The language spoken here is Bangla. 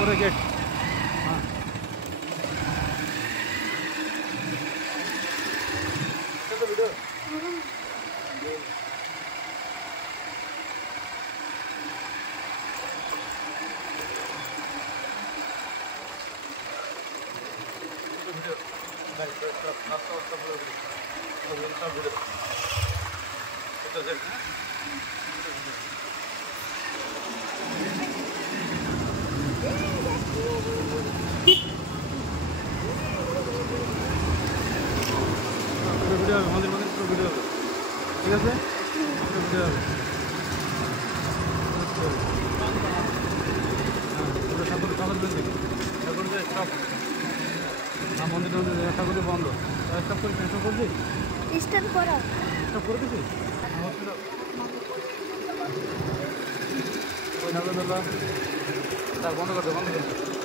উপরে গেট। হ্যাঁ ভিডিও ভিডিও হবে, মন্দির মন্দির পুরো ভিডিও হবে, ঠিক আছে? পুরো ভিডিও হবে। হ্যাঁ ঠাকুর ঠাকুর বিল্ডিং ঠাকুর সব। হ্যাঁ মন্দির মন্দির ঠাকুরের বন্ধ। স্টপ করি, স্টপ করছি, স্টার্ট করো। স্টপ করে দিছি। ওই ঠাকুর বন্ধ করতে বন্ধ করতে